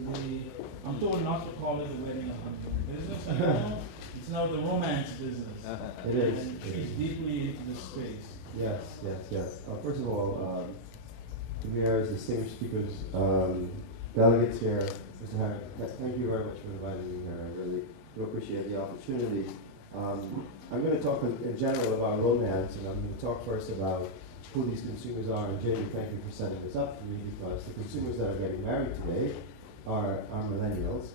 now I'm told not to call it the wedding and honeymoon business anymore. It's now the romance business. It is. And she's deeply into the space. Yes, yes, yes. First of all, we are as distinguished speakers, delegates here. Mr. Harry, thank you very much for inviting me here. I really do appreciate the opportunity. I'm going to talk in general about romance, and I'm going to talk first about who these consumers are. And Jamie, thank you for setting this up for me, because the consumers that are getting married today are millennials.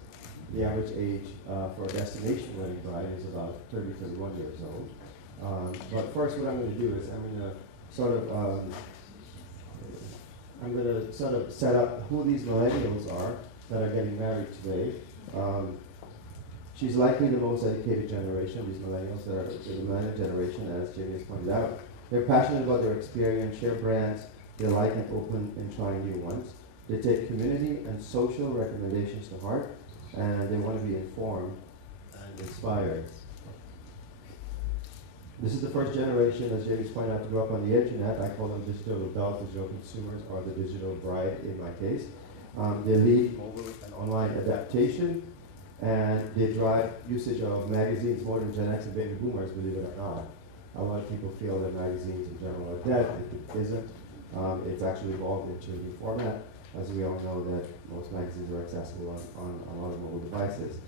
The average age for a destination wedding bride is about 30, 31 years old. But first, what I'm going to do is I'm going to sort of set up who these millennials are that are getting married today. She's likely the most educated generation, these millennials that are the millennial generation, as Jamie has pointed out. They're passionate about their experience, share brands, they like and open in trying new ones. They take community and social recommendations to heart, and they want to be informed and inspired. This is the first generation, as Jamie's pointed out, to grow up on the internet. I call them digital adults, digital consumers, or the digital bride in my case. They lead mobile and online adaptation, and they drive usage of magazines more than Gen X and baby boomers, believe it or not. A lot of people feel that magazines in general are dead. It isn't. It's actually evolved into a new format. As we all know, that most magazines are accessible on a lot of mobile devices.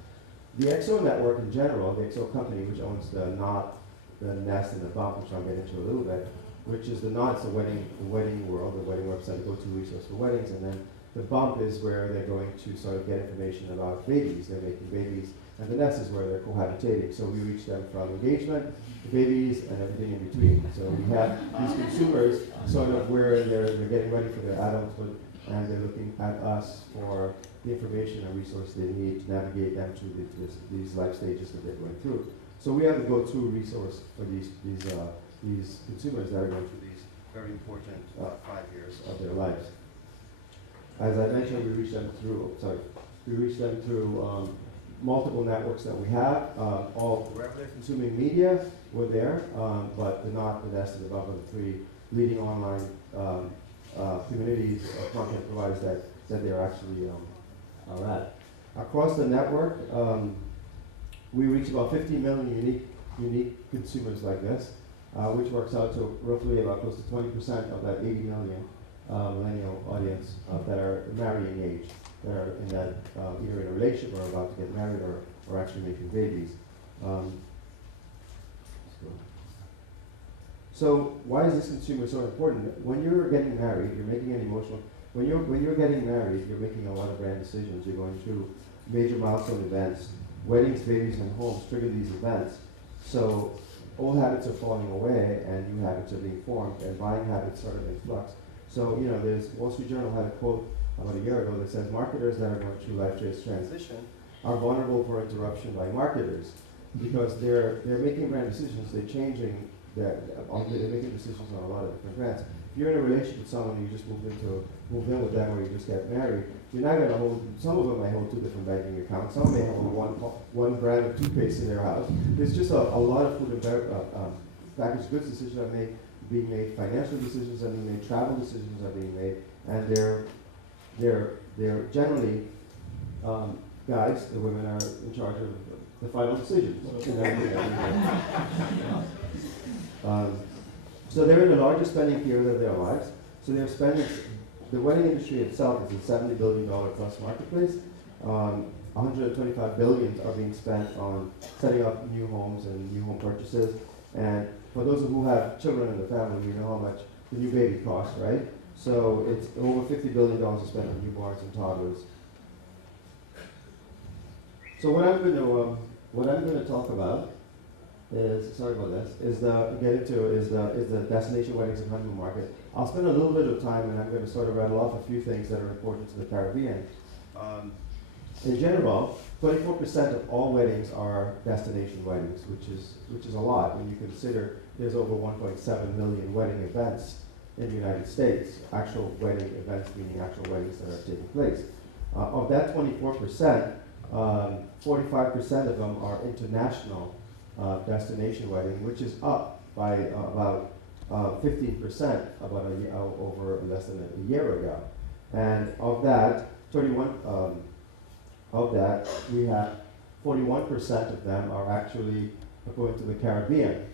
The XO network in general, the XO company, which owns the Knot, the Nest, and the Bump, which I'll get into a little bit, which is the Knot, the wedding world, the wedding website, the go-to resource for weddings, and then the Bump is where they're going to sort of get information about babies. They're making babies, and the Nest is where they're cohabitating. So we reach them from engagement to babies and everything in between. So we have these consumers sort of where they're getting ready for their adulthood, and they're looking at us for the information and resources they need to navigate them through these life stages that they're going through. So we have the go-to resource for these consumers that are going through these very important 5 years of their lives. As I mentioned, we reach them through multiple networks that we have. Wherever they're consuming media, we're there, but the Knot, the Nest, and the Bump are the three leading online communities of content providers that they're actually are at. Across the network, we reach about 50 million unique consumers like this, which works out to roughly about close to 20% of that 80 million millennial audience that are marrying age, that are in that either in a relationship or about to get married or actually making babies. So why is this consumer so important? When you're getting married, you're making an emotional. When you're getting married, you're making a lot of brand decisions. You're going through major milestone events. Weddings, babies, and homes trigger these events. So old habits are falling away, and new habits are being formed, and buying habits are in flux. So there's Wall Street Journal had a quote about a year ago that says marketers that are going through life transition are vulnerable for interruption by marketers, because they're making brand decisions. They're changing. They're making decisions on a lot of different brands. If you're in a relationship with someone and you just move in with them, or you just get married, you're not going to hold. Some of them may hold 2 different banking accounts. Some may hold one brand of toothpaste in their house. There's just a lot of food and packaged goods decisions are being made. Financial decisions are being made. Travel decisions are being made, and they're generally guys. The women are in charge of the final decisions. So they're in the largest spending period of their lives. So they're spending. The wedding industry itself is a $70 billion plus marketplace. 125 billion are being spent on setting up new homes and new home purchases. And for those who have children in the family, we know how much the new baby costs, right? So it's over $50 billion spent on newborns and toddlers. So what I'm going to talk about is the destination weddings and honeymoon market. I'll spend a little bit of time, and I'm going to sort of rattle off a few things that are important to the Caribbean. In general, 24% of all weddings are destination weddings, which is a lot when you consider there's over 1.7 million wedding events in the United States. Actual wedding events, meaning actual weddings that are taking place. Of that 24%, 45% of them are international destination wedding, which is up by about 15% over less than a year ago. And of that, 31 of that, we have 41% of them are actually going to the Caribbean,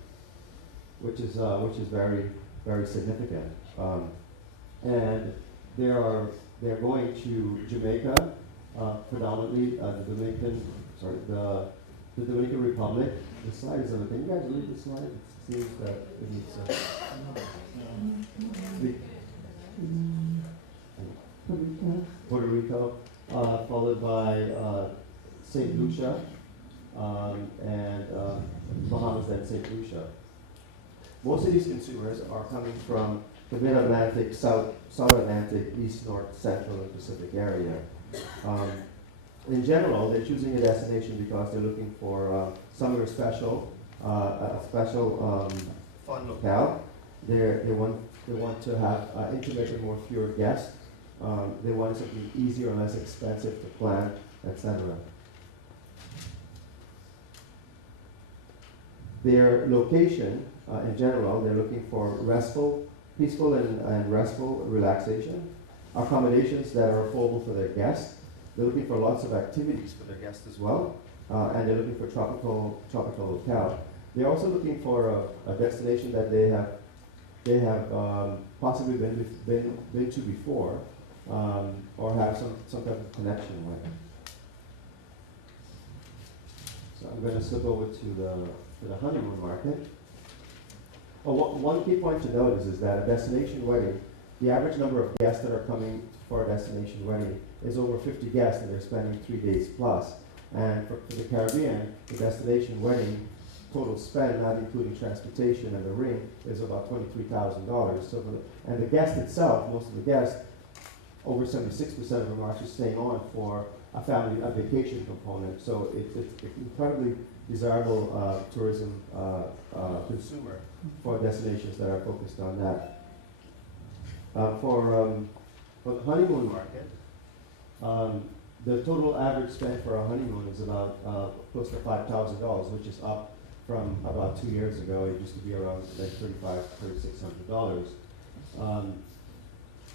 which is very, very significant. And they're going to Jamaica, predominantly the Dominican Republic. The slide is everything. You guys read the slide? It seems that it needs Puerto Rico, followed by St. Lucia, and Bahamas, then St. Lucia. Most of these consumers are coming from the Mid-Atlantic, South Atlantic, East, North, Central, and Pacific area. In general, they're choosing a destination because they're looking for somewhere a special fun locale. They want to have intimate and more fewer guests. They want something easier and less expensive to plan, etc. Their location, in general, they're looking for peaceful and restful relaxation, accommodations that are affordable for their guests. They're looking for lots of activities for their guests as well, and they're looking for tropical locale. They're also looking for a destination that they have possibly been to before, or have some type of connection with. So I'm going to slip over to the honeymoon market. One key point to note is that a destination wedding, the average number of guests that are coming for a destination wedding is over 50 guests, and they're spending 3 days plus. And for the Caribbean, the destination wedding total spend, not including transportation and the ring, is about $23,000. So, and the guest itself, most of the guests, over 76% of them are actually staying on for a vacation component. So it's incredibly desirable tourism consumer for destinations that are focused on that. For the honeymoon market, the total average spend for a honeymoon is about close to $5,000, which is up from about 2 years ago. It used to be around like $3,600.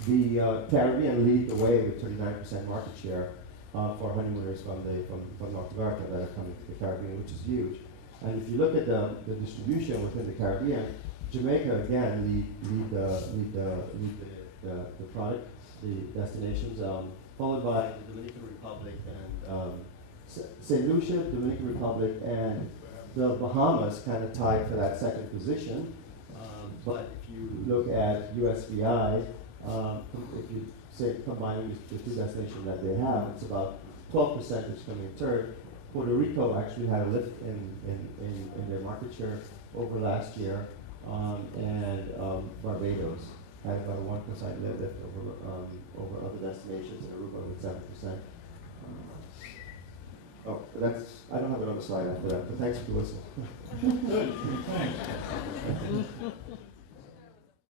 The Caribbean lead the way with 39% market share for honeymooners from North America that are coming to the Caribbean, which is huge. And if you look at the distribution within the Caribbean, Jamaica again lead the product, the destinations, followed by the Dominican Republic and St. Lucia, Dominican Republic, and the Bahamas kind of tied for that second position. But if you look at USVI, if you say combining the two destinations that they have, it's about 12% is coming third. Puerto Rico actually had a lift in their market share over last year, and Barbados had about a 1% lift over other destinations, and Aruba with 7%. I don't have another slide after that, but thanks for listening. Good, thanks.